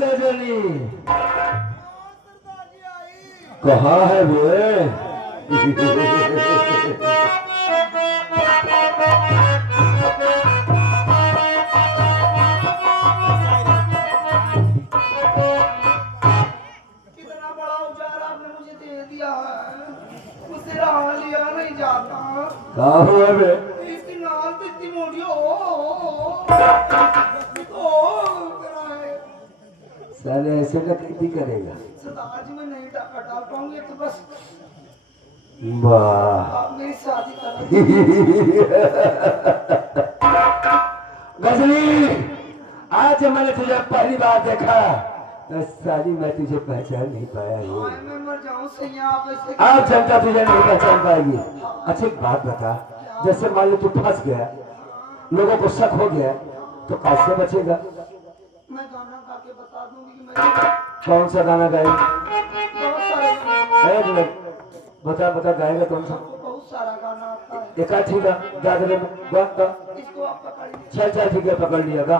गजनी कहाँ है वे? कहाँ हुआ बे? इसकी नाल तो इतनी मोटी हो साले ऐसे का खेती करेगा। सरदार जी मैं नहीं डाल पाऊंगी तो बस वाह आप मेरी शादी कर गजनी, आज मैंने तुझे पहली बार देखा तो साली मैं तुझे पहचान नहीं पाया हूँ। मैं मर जाऊं सैया आप ऐसे अब जनता तुझे नहीं पहचान पाएगी। अच्छा एक बात बता, जैसे मान लो तू फंस गया, लोगों को शक हो गया, तो कैसे बचेगा? मैं गाना गा के बता दूंगी कि मैं कौन सा गाना गाएगा? बहुत सारे एक मिनट, बता बता गाएगा कौन सा? बहुत सारा गाना आता है। एक ठीक है, गा दे गा गा। इसको आप पकड़िए। चल चल ठीक है, पकड़ लिया गा।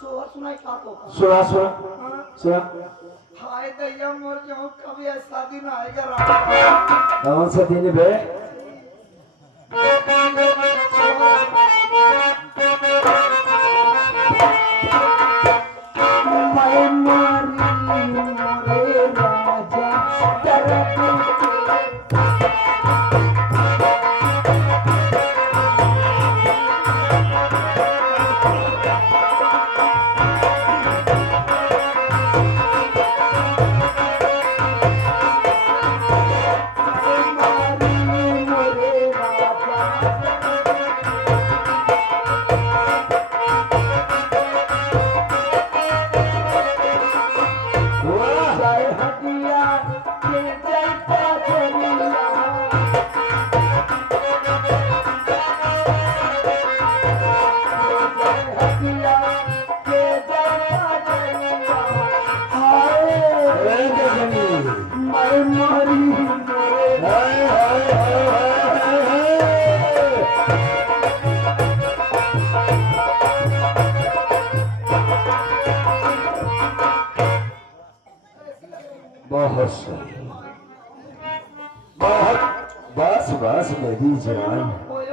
सोहर सुनाई का तो सुना सुना सुना। हाय दैया मर जाऊं कभी ऐसा दिन आएगा रात कौन सा दिन बे? मैं मारी मोरे राजा दर्द बहुत सही, बहुत बस बस मेरी जान। ओए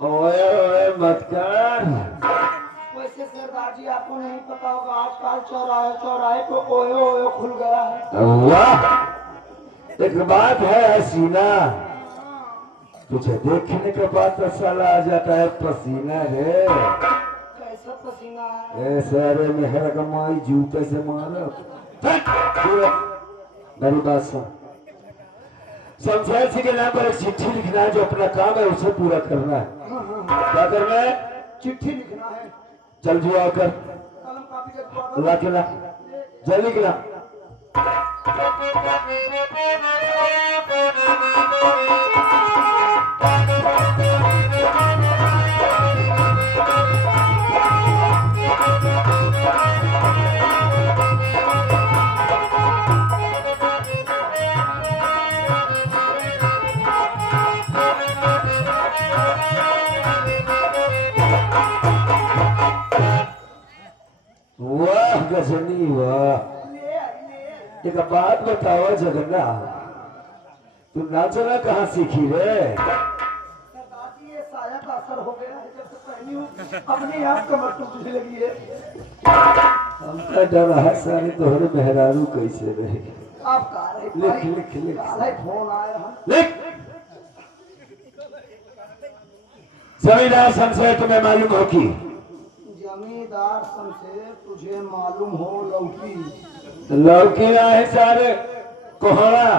ओए मत कर। वैसे सरदार जी आपको नहीं पता होगा आजकल चौराहे चौराहे पे ओयो ओयो खुल गया है। वाह, एक बात है हसीना, तुझे देखने के बाद तो साला आ जाता है पसीना रे। कैसा पसीना है? ए सारे मेहर कमाई जूते से मारो। मेरी बात सुन, शमशेर जी के नाम पर एक चिट्ठी लिखना है, जो अपना काम है उसे पूरा करना है। क्या करना है? चिट्ठी लिखना है। चल जुआ कर कलम कापी के द्वारा ला के ला, जल्दी ला। वाह गजनी वाह। एक बात बताओ जगन्ना, तू नाचना कहाँ सीखी रे? सरदार जी ये साया का असर हो गया है, जब से पहनी हूँ अपने आप कमर टूटने लगी है। हमका डर है सारे तोहरे मेहरारू कैसे रहे। आप कहा रहे लिख लिख लिख काला फोन आया हम लिख। जमींदार शमशेर तुम्हें मालूम हो कि जमींदार शमशेर तुझे मालूम हो लौकी लौकी ना है सारे कोहरा।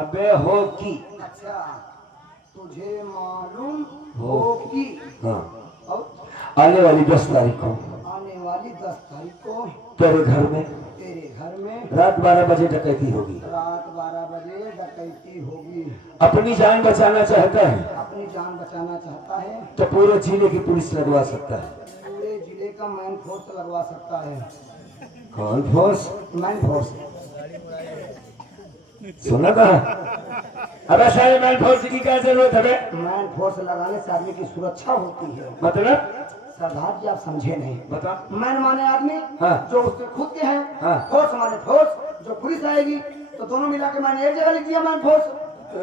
अबे हो की। अच्छा तुझे मालूम हो कि हाँ, अब आने वाली 10 तारीख को आने वाली 10 तारीख को तेरे घर में तेरे घर घर में रात 12 बजे डकैती होगी। रात 12 बजे डकैती होगी। अपनी जान बचाना चाहता है अपनी जान बचाना चाहता है तो पूरे जिले की पुलिस लगवा सकता है। पूरे जिले का मैन फोर्स लगवा सकता है। कौन फोर्स? Man force. सुना था? अबे सारे मैन फोर्स की क्या जरूरत है बे? मैन फोर्स लगाने से आदमी की सुरक्षा होती है। मतलब सरदार जी आप समझे नहीं। बता। मैन माने आदमी हाँ। जो उसके खुद के हैं। हाँ। फोर्स माने फोर्स जो पुलिस आएगी तो दोनों मिला के मैंने एक जगह लिख दिया मैन फोर्स।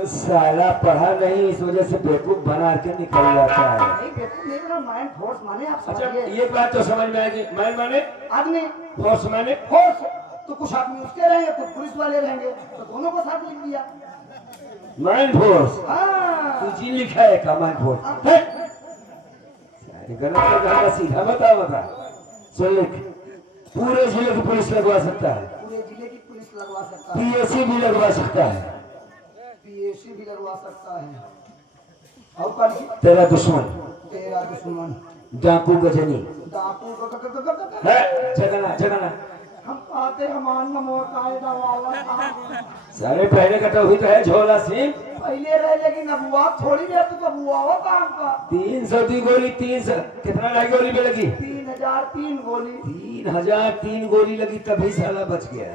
साला पढ़ा नहीं इस वजह से बेवकूफ बना के निकल जाता है। नहीं बेवकूफ नहीं बना, मैन फोर्स माने आप अच्छा समझिए ये बात तो समझ में आएगी। मैन माने आदमी फोर्स माने फोर्स तो कुछ आदमी उसके रहेंगे कुछ पुलिस वाले रहेंगे तो दोनों को साथ लिख दिया। Man force. हाँ। तू जी लिखा है का मैन फोर्स है? सारे गलत तो गाना सीधा बता। सुन लिख, पूरे जिले की पुलिस लगवा सकता है, पूरे जिले की पुलिस लगवा सकता है, पीएसी भी लगवा सकता है, पीएसी भी लगवा सकता है। और कल तेरा दुश्मन तेरा दुश्मन डाकू गजनी डाकू है। जगना हम पाते हमार नमो कायदा वाला सारे पहले कटा हुई तो है झोला सिंह। पहले रह लेकिन अबुआ थोड़ी देर तो अबुआ हो काम का 300 की गोली 300 कितना लगी गोली पे लगी? 3003 गोली 3003 गोली लगी तभी साला बच गया।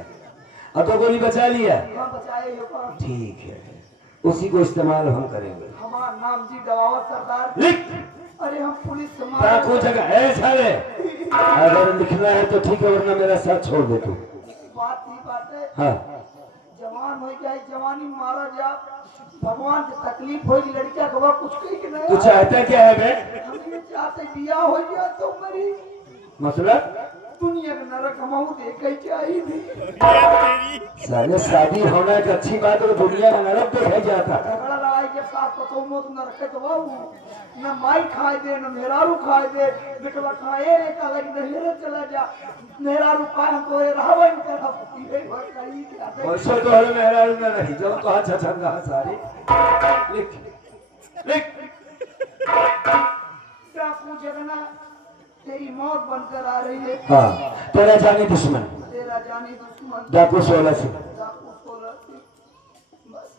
अब तो गोली बचा लिया। हम बचाए ये काम। ठीक है उसी को इस्तेमाल हम करेंगे। हमारा नाम जी दवावत सरदार। लिख अरे हम पुलिस डाकू जगह है साले। अगर लिखना है तो ठीक है वरना मेरा साथ छोड़ दे तू। बात ही बात है। हाँ जवान हो जाए जवानी मारा जा भगवान की तकलीफ हो लड़किया को कुछ कही कि तू नहीं चाहता क्या है बे? हम ये चाहते बिया हो गया तो मरी मतलब दुनिया का नरक हम देखे चाहिए। साले शादी होना एक अच्छी बात है दुनिया का नरक देखा जाता है। झगड़ा लड़ाई के साथ पतो मो तो न रखे तो बाबू न माई खाए दे न मेहरारू खाए दे बेटवा खाए रे का लग नहरे चला जा मेहरारू खाए हम तो रहवे न कर ये भर करी क्या वैसे तो हर मेहरारू ना रही जब तो अच्छा छंगा सारी। लिख डाकू जगना तेरी मौत बनकर आ रही है। हाँ तेरा जानी दुश्मन तेरा जानी दुश्मन डाकू 16 से। डाकू 16 से बस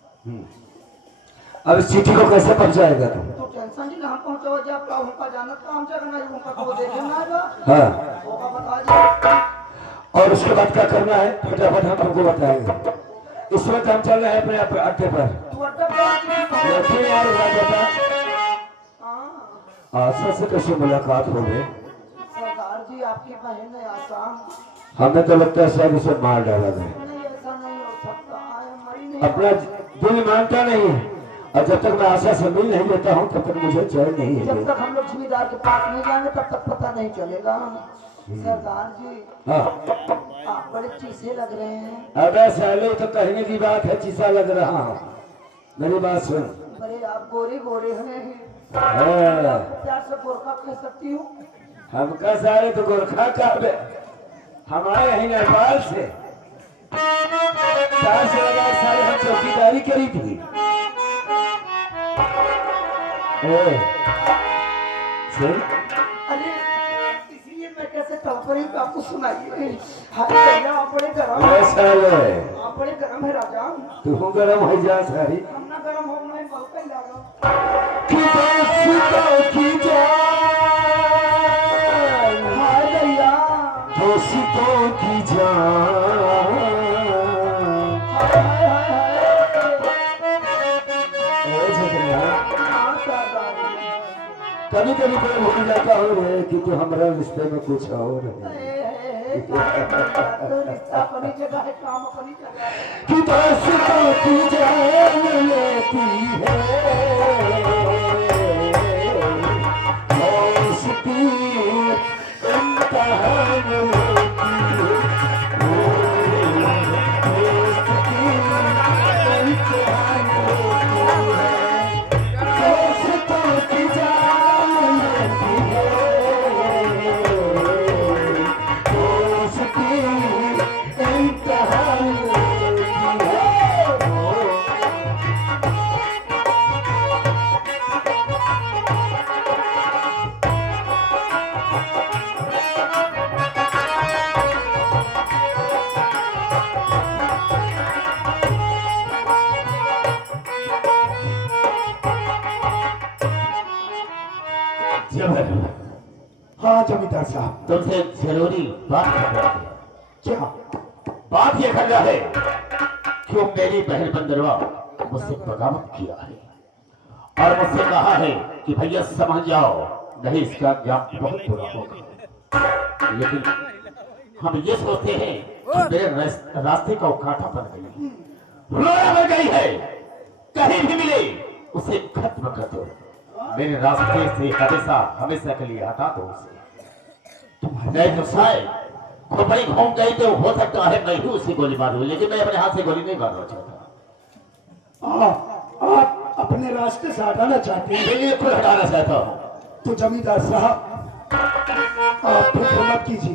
अब इस चिट्ठी को कैसे पहुंचाएगा तू? तो टेंशन जी ना हम पहुंचाओ जब का उनका जानत काम जगना है उनका को देखे ना जा हाँ होगा बता जा। और उसके बाद क्या करना है फटाफट हम तुमको बताएंगे। इस वक्त हम चल रहे हैं अपने अड्डे पर। तू अड्डा पे फिर यार बेटा हां आशा से कैसे मुलाकात हो गई? सरदार जी आपकी बहन है आसाम हमें तो लगता है सब इसे मार डाला गया। नहीं ऐसा नहीं हो सकता है मरी नहीं अपना दिल मानता नहीं और जब तक मैं आशा से मिल नहीं लेता हूँ तब तक मुझे चैन नहीं है। जब तक हम लोग जमींदार के पास नहीं जाएंगे तब तक पता नहीं चलेगा। सरदार जी हाँ आप बड़े चीसे लग रहे हैं। अबे साले तो कहने की बात है चिसा लग रहा हूँ। मेरी बात सुन। बड़े आप गोरे गोरे हैं हाँ, प्यार से गोरखा कह सकती हूँ। हमका सारे तो गोरखा का बे हमारे यही नेपाल से 4 से लगा सारे हम चौकीदारी करी थी। सुन अरे इसलिए मैं कैसे टॉपरी आपको सुनाइए। हाय भैया आप बड़े गरम अबे साले आप बड़े गरम है राजा। तू गरम हो जा सारी हम ना गरम हो नहीं बल्कि लगा हाय भैया दोस्तों की जान हाय हाय हाय ए झगड़ा हाँ सरदार जी। कभी कभी मैं भूल जाता हूँ रे कि तू हमारा रिश्ते में कुछ और है। तो रिश्ता अपनी जगह है काम अपनी जगह है। कि दोस्तों की जान लेती है दोस्ती इम्तिहान लेती है दोस्ती इम्तिहान लेती है दोस्तों की जान लेती है दोस्ती इम्तिहान लेती है। जबर, हाँ जमींदार साहब। तुमसे एक जरूरी बात कर रहा है। क्या? बात यह कर रहा है क्यों मेरी बहन बंदरवा मुझसे बगावत किया है और मुझसे कहा है कि भैया समझ जाओ, नहीं इसका अंजाम बहुत बुरा होगा। लेकिन हम ये सोचते हैं कि मेरे रास्ते का वो कांटा बन गई है, रोया बन गई है, कहीं भी मिले उसे खत्म कर दो, मेरे रास्ते से हमेशा हमेशा के लिए हटा दो उसे। नहीं तो शायद खोपड़ी घूम गई तो हो सकता है मैं ही उसे गोली मारूं, लेकिन मैं अपने हाथ से गोली नहीं मारना चाहता। आप अपने रास्ते से हटाना चाहते हैं? मैं खुद हटाना चाहता हूँ। तो जमींदार साहब आप फिक्र मत कीजिए,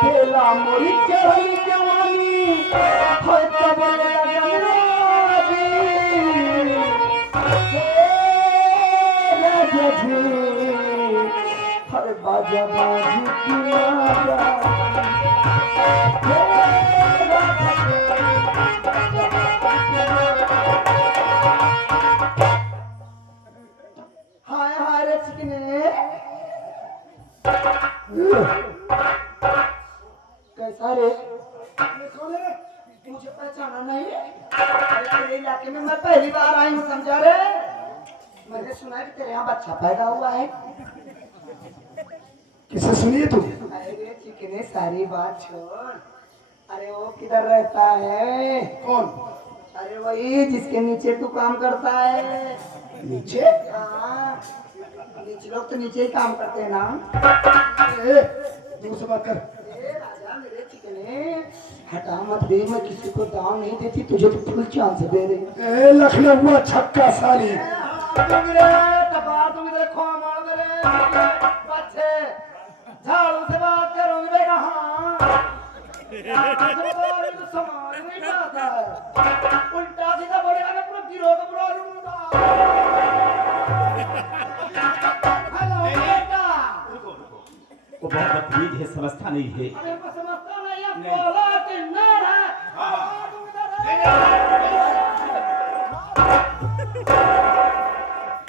खेला मोरी चढ़ी जवानी है तब लगनवादी, राजा जी हर बाजा बाजी की राजा, हाय हाय रे चिकने कैसा रे? मुझे पहचाना नहीं? अरे तेरे इलाके में मैं पहली बार आई हूँ, समझा रे? मैंने सुना है कि तेरे यहाँ बच्चा पैदा हुआ है। किसे सुनिए तुम? अरे चिकने सारी बात छोड़, अरे वो किधर रहता है? कौन? अरे वही जिसके नीचे तू काम करता है। नीचे? हाँ, नीचे लोग तो नीचे ही काम करते हैं ना। दूर से बात कर। राजा मेरे चिकने हटा मत दे, मैं किसी को दाम नहीं देती, तुझे तो फुल चांस दे रही। लखनऊ छक्का साली झाड़ू से बात करोगे बेटा? हाँ समाज नहीं पाता है, उल्टा सीधा बोलेगा ना पूरा गिरोह का बुरा लूंगा। हेलो बेटा। वो बहुत बदतमीज है, समझता नहीं है। अरे मैं समझता नहीं है, बोला कि नहीं है।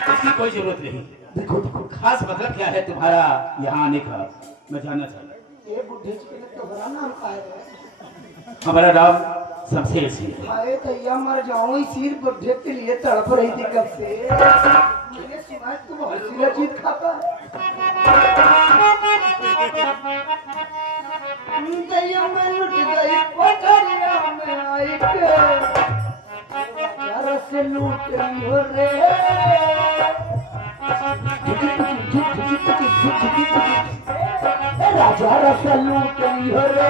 इसकी कोई जरूरत नहीं। देखो देखो खास मतलब क्या है तुम्हारा यहाँ आने का, मैं जानना चाहता। ये बुढ़े के लिए तो बड़ा नाम का है। हमारा नाम शमशेर सिंह है। हाय तैया मर जाऊं इसी बुढ़े के लिए तड़प रही थी कब से। मैंने सुना है तू बहुत सी लजीज खाता है। तैया मैं लुट गई पथरिया में आई के, रस लूट लियो रे। राजा रस लूट लियो रे।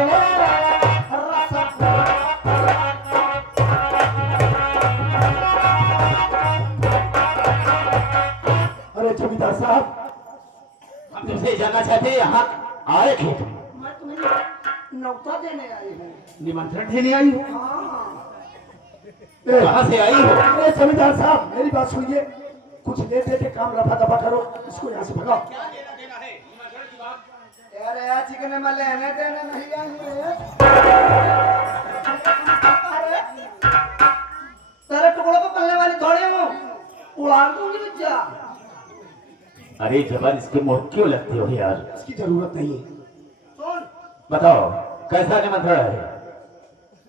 अरे जमींदार साहब, हम तुमसे जानना चाहते हैं यहाँ आए थे तुम? मैं तुम्हें न्योता देने आई हूँ। निमंत्रण देने आई हो? हाँ। कहाँ से आई हो? अरे जमींदार साहब मेरी बात सुनिए, कुछ ले दे के काम रफा दफा करो, इसको यहाँ से भगाओ। अरे यार चिकन में लेने देने नहीं आई हूँ। तेरे टुकड़ों को पलने वाली थोड़ी हूँ, उड़ा दूंगी बच्चा। अरे जबर, इसके मुंह क्यों लगते हो यार? इसकी जरूरत नहीं है। सुन बताओ कैसा निमंत्रण है,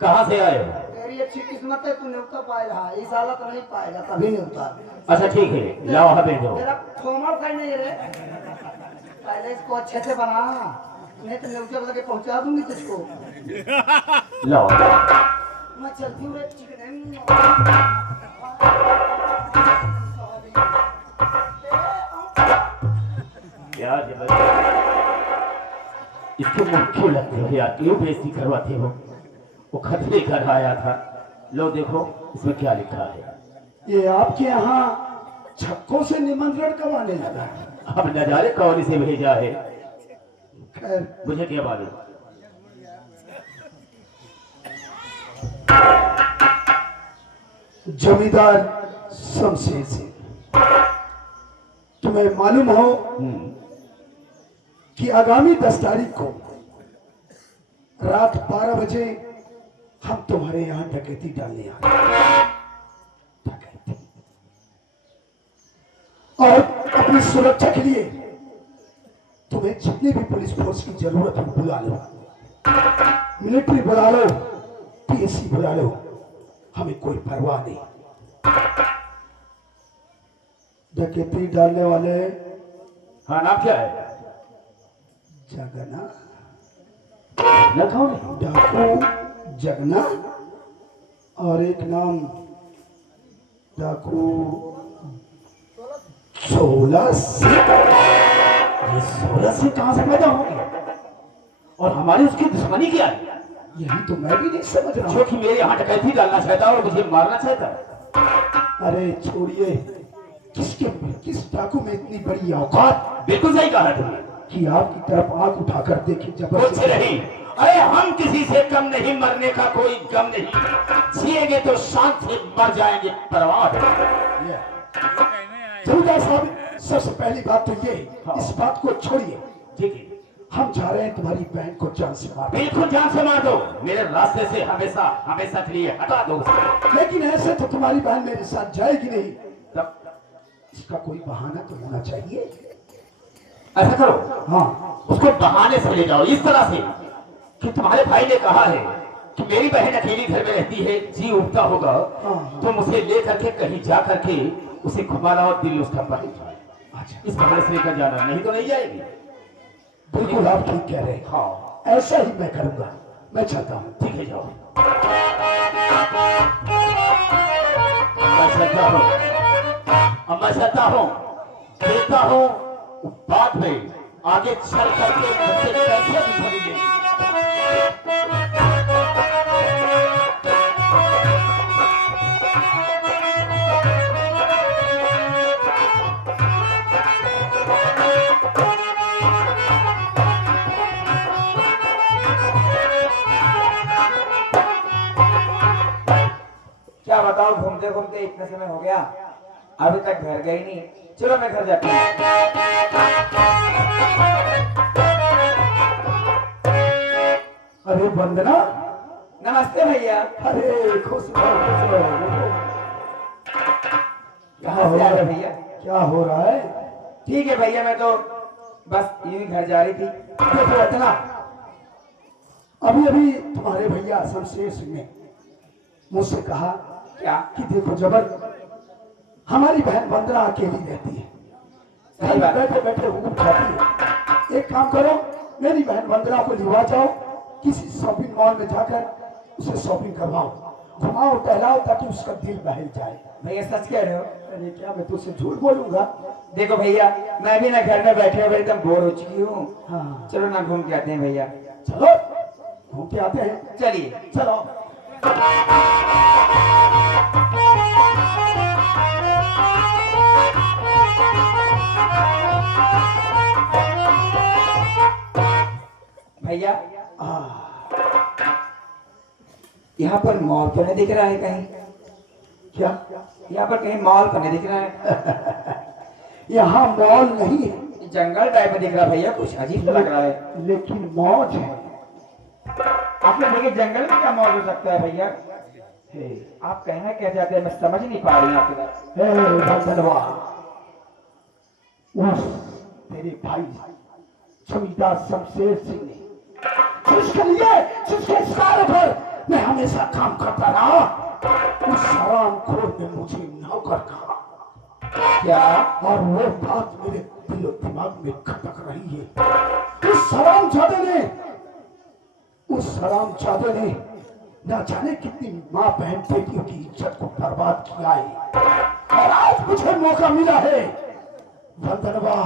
कहाँ से आए हो? तेरी अच्छी किस्मत है, तू न्योता पाएगा, इस हालत नहीं पाएगा कभी न्योता। अच्छा ठीक है, लाओ हमें दो। तेरा खोमर सही नहीं है रे, पहले इसको अच्छे से बना, नहीं तो न्योता लगे पहुंचा दूंगी तुझको। लाओ। मैं चलती हूँ रे चिकन। यार जबर, इसके मुंह क्यों लगते हो यार, क्यों बेइज्जती करवाते हो? वो खतरे घर आया था, लो देखो इसमें क्या लिखा है। ये आपके यहाँ छक्कों से निमंत्रण कब आने लगा? अब नजारे कौन से भेजा है, खैर मुझे क्या मालूम। जमींदार शमशेर सिंह, तुम्हें मालूम हो कि आगामी 10 तारीख को रात 12 बजे हम तुम्हारे यहाँ डकैती डालने आए हैं। डकैती और अपनी सुरक्षा के लिए तुम्हें जितनी भी पुलिस फोर्स की जरूरत हो बुला लो, मिलिट्री बुला लो, पीएससी बुला लो, हमें कोई परवाह नहीं। डकैती डालने वाले हाँ, नाम क्या है? जगना, न कौन है? डाकू जगना, और एक नाम डाकू 16 सिंह। ये 16 से कहां से पैदा हो गया? और हमारी उसकी दुश्मनी क्या है? यही तो मैं भी नहीं समझ रहा जो हूँ। कि मेरे यहाँ डकैती डालना चाहता है और मुझे मारना चाहता है। अरे छोड़िए, किस डाकू में इतनी बड़ी औकात बिल्कुल सही कहा तुमने। कि आपकी तरफ आंख उठाकर देखी कुछ जबरदस्ती। नहीं, अरे हम किसी से कम नहीं, मरने का कोई गम नहीं, जिएंगे तो शांत से मर जाएंगे, परवाह नहीं। जमींदार साहब, सबसे पहली बात तो ये, इस बात को छोड़िए, ठीक है, हम जा रहे हैं तुम्हारी बहन को जान से मार। बिल्कुल जान से मार दो, मेरे रास्ते से हमेशा हमेशा के लिए हटा दो उसे। लेकिन ऐसे तो तुम्हारी बहन मेरे साथ जाएगी नहीं, तब इसका कोई बहाना तो होना चाहिए। ऐसा करो, हाँ, उसको बहाने से ले जाओ इस तरह से कि तुम्हारे भाई ने कहा है कि मेरी बहन अकेली घर में रहती है, जी उठता होगा, हाँ। तुम उसे ले करके कहीं जा करके उसे घुमा लाओ, दिल उसका बहल जाए। अच्छा, इस बहाने से लेकर जाना, नहीं तो नहीं जाएगी। बिल्कुल आप ठीक कह रहे हैं। हाँ, ऐसा ही मैं करूंगा, मैं चाहता हूँ। ठीक है, जाओ। मैं चाहता हूँ, देखता हूँ बाद में आगे चल करके मुझसे कैसे दुश्मनी लेगी। क्या बताओ, घूमते घूमते इतना समय हो गया, अभी तक घर गई नहीं। चलो मैं घर जाती हूँ। अरे वंदना, नमस्ते भैया। अरे खुश रहो, खुश रहो। कहाँ से आ रहे भैया? क्या हो रहा है? ठीक है भैया, मैं तो बस यूं ही घर जा रही थी। देखो वंदना, अभी अभी तुम्हारे भैया शमशेर सिंह ने मुझसे कहा क्या? कि देखो जबर, हमारी बहन वंदना अकेली रहती है, सही बात। बैठे बैठे हुक्म खाती है। एक काम करो, मेरी बहन वंदना को लिवा जाओ, किसी शॉपिंग मॉल में जाकर उसे शॉपिंग करवाओ, घुमाओ टहलाओ, ताकि उसका दिल बहल जाए। भैया सच कह रहे हो? अरे क्या मैं तुझसे झूठ बोलूंगा? देखो भैया, मैं भी ना घर में बैठे हुए एकदम बोर हो चुकी हूँ। हाँ, चलो ना घूम के आते हैं भैया। चलो घूम के आते हैं। चलिए। चलो। भैया, आ, यहाँ पर मॉल तो नहीं दिख रहा है कहीं? क्या? यहाँ पर कहीं मॉल तो नहीं दिख रहा है? यहाँ मॉल नहीं है, जंगल टाइप में दिख रहा है भैया, कुछ अजीब सा लग रहा है। लेकिन मौज है। आपने देखिए, जंगल में क्या मौज हो सकता है भैया? हे, आप कहना क्या चाहते हैं, मैं समझ नहीं पा रही हूँ आपकी बात। हे धन्यवाद। उस तेरे भाई जमींदार शमशेर सिंह ने जिसके लिए, जिसके इशारे पर मैं हमेशा काम करता रहा, उस हरामखोर ने मुझे नौकर कहा। क्या? और वो बात मेरे दिल और दिमाग में खटक रही है। उस हरामजादे ने न जाने कितनी माँ बहन बेटियों की इज्जत को बर्बाद किया है, और आज मुझे मौका मिला है वंदनवा,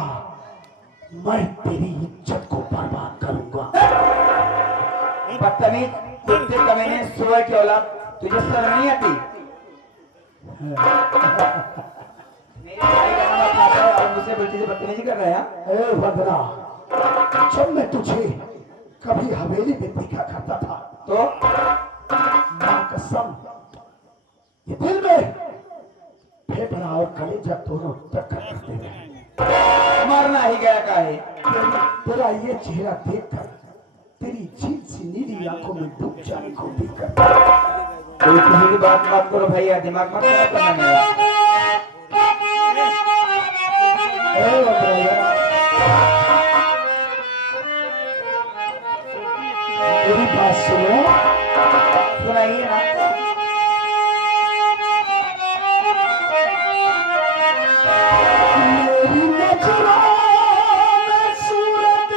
मैं तेरी इज्जत को बर्बाद करूंगा। बदतमीज, कुत्ते कमीने, सुअर की औलाद, तुझे शर्म नहीं आती? मेरे भाई का नाम खाता है और मुझसे बेटी से बदतमीजी कर रहा है? ए वंदना, जब मैं तुझे कभी हवेली में देखा करता था, तो मां कसम, ये दिल में फेफड़ा और कलेजा दोनों टक्कर करते रहे। मरना ही गया का है। तेरा ये चेहरा देखकर, तेरी झील सी उसकी नीली आंखों में डूब जाने को भी कर। कोई किसी की बात मत करो भैया, दिमाग मत खराब करना मेरा। ए भैया, मेरी बात सुनो। सुनाइए ना। मेरी नजरों में सूरत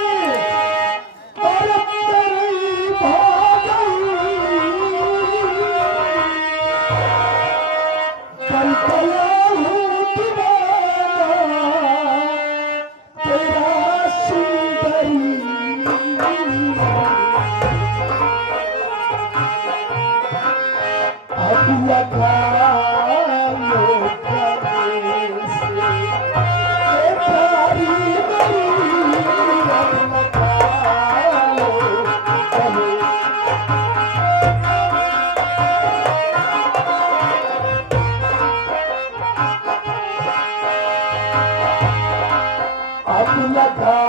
और तेरी भाग कल कला हूँ दीवाना तेरा सुंदरी। अब लगा लो गले से ए प्यारी मेरी, अब लगा लो गले। अब लगा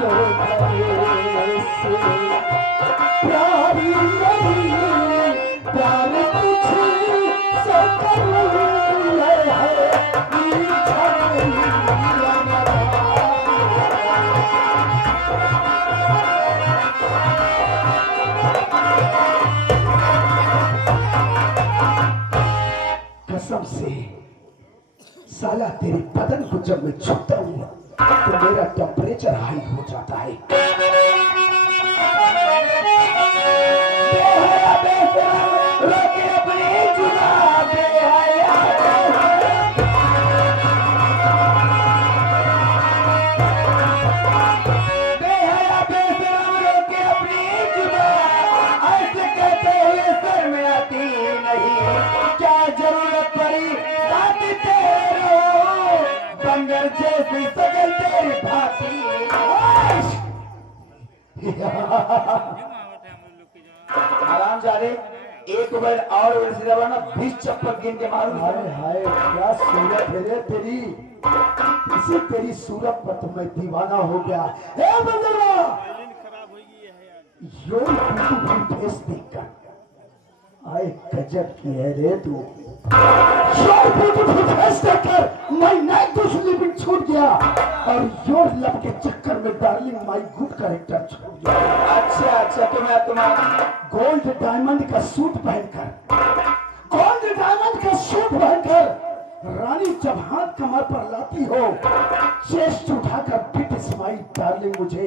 लो गले से प्यारी मेरी, प्यार तुझसे करूँ है इच्छा मेरी लगा। कसम से साला तेरे बदन को जब मैं छूता हूँ तो मेरा टेम्परेचर हाई हो जाता है। बेहया बेशरम रोके अपनी जुदा, बेहया बेहया बेशरम रोके अपनी जुदा, ऐसे कहते हुए सर में आती नहीं। क्या जरूरत पड़ी साथ तेरे बंदर जैसी सजल तेरी भांति। आराम जा रे, एक बार और उल्टी दबाना 20 चप्पल गिन के मारूं। हाय हाय क्या सूरत है रे तेरी। इसी तेरी सूरत पर तो मैं दीवाना हो गया। हे बंदरा, यो ब्यूटीफुल फेस देखकर आए गजब की है रे तू। योर ब्यूटीफुल फेस देखकर मैं नाइट टू स्लीपिंग छूट गया और योर लव के चक्कर में डार्लिंग माय गुड कैरेक्टर छूट गया। अच्छा अच्छा, तो मैं तुम्हारा गोल्ड डायमंड का सूट पहनकर, गोल्ड डायमंड का सूट पहनकर रानी जब हाथ कमर पर लाती हो, चेस्ट उठाकर बिट स्माइल डार्लिंग मुझे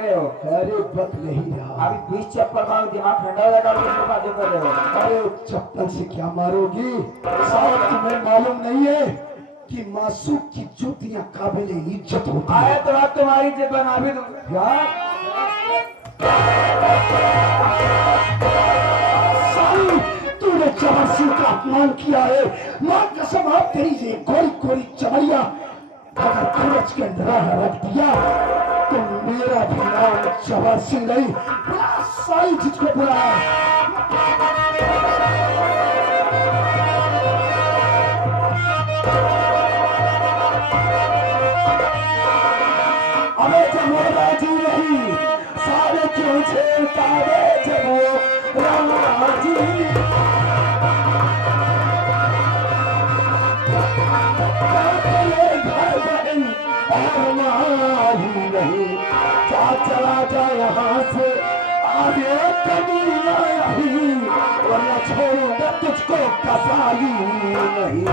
रहे हो? अरे बक नहीं रहा। अभी 20 चप्पल मारो, दिमाग ठंडा हो जाएगा और किसको बातें कर रहे हो? अरे चप्पल से क्या मारोगी? साहब तुम्हें मालूम नहीं है कि मासूम की जूतियां काबिले इज्जत होती आया है। तो आप तुम्हारी इज्जत बना भी दूंगा। यार साली तूने चमरसी का अपमान किया है। मां कसम आप तेरी ये गोरी गोरी चमड़िया अगर कवच के अंदर रख दिया तो मेरा भी नाम चमर सिंह नहीं। बुला साली जिसको बुलाया। अबे जब वो राजी नहीं सारे क्यों छेड़ता रे जब वो राजी घर बहन और माही नहीं जा चला जा यहाँ से आगे कभी नहीं वरना छोड़ूंगा तुझको कसाई नहीं।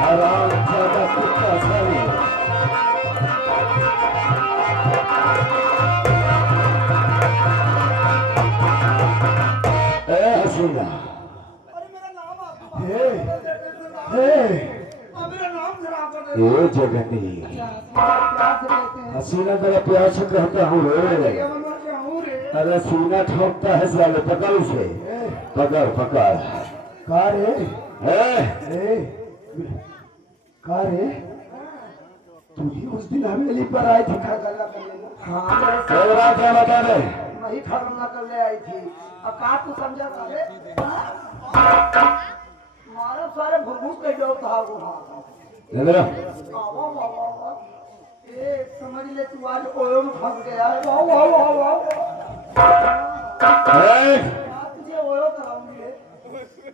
हराम ज्यादा कुत्ता सही हसीना अरे मेरा नाम आप हे हे मेरा नाम खराब कर दे। ये जगनी प्यार से कहते हैं। हसीना तेरा प्यार से कहता हूँ रे। ये मैं मर जाऊं रे। अरे सीना ठोकता है साले पकड़ उसे पकड़ पकड़ का रे का रे तू ही उस दिन हवेली पर आई थी खा गला कर लेना। हाँ मेरे तेरा क्या बता दे वही खरना कर ले आई थी। अब का तू समझा था रे? मारा सारे भूख के जो था वो इधर आ। वाह वाह वाह वाह। ए समझ ले तू आज ओयो में फंस गया है। वाह वाह वाह वाह। तुझे ओयो कराऊंगी रे।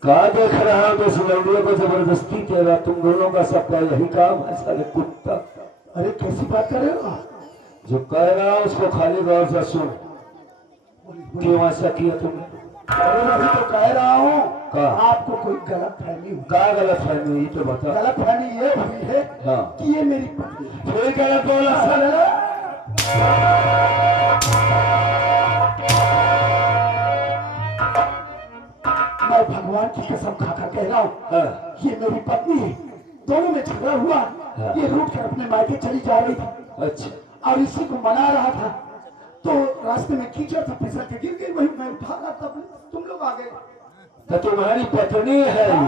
का देख रहा हूँ तो सिलौड़ियों को जबरदस्ती तेरा तुम दोनों का सबका यही काम है साले कुत्ता। अरे कैसी बात कर रहे हो? जो कह रहा हूँ उसको खाली गौर से सुन। क्यों ऐसा किया तुमने? अरे अभी तो कह रहा हूँ आपको कोई गलत फहमी हुई। क्या गलत फहमी हुई तो बता। गलत फहमी ये हुई है हाँ। कि ये मेरी पत्नी है। फिर गलत बोला मैं भगवान की कसम खाकर कह रहा हूँ हाँ। ये मेरी पत्नी है। दोनों में झगड़ा हुआ हाँ। ये रूठ कर अपने मायके चली जा रही थी। अच्छा और इसी को मना रहा था तो रास्ते में कीचड़ था फिसल के गिर गई। वही मैं उठा रहा तब तुम लोग आ गए। तो तुम्हारी पत्नी है ये?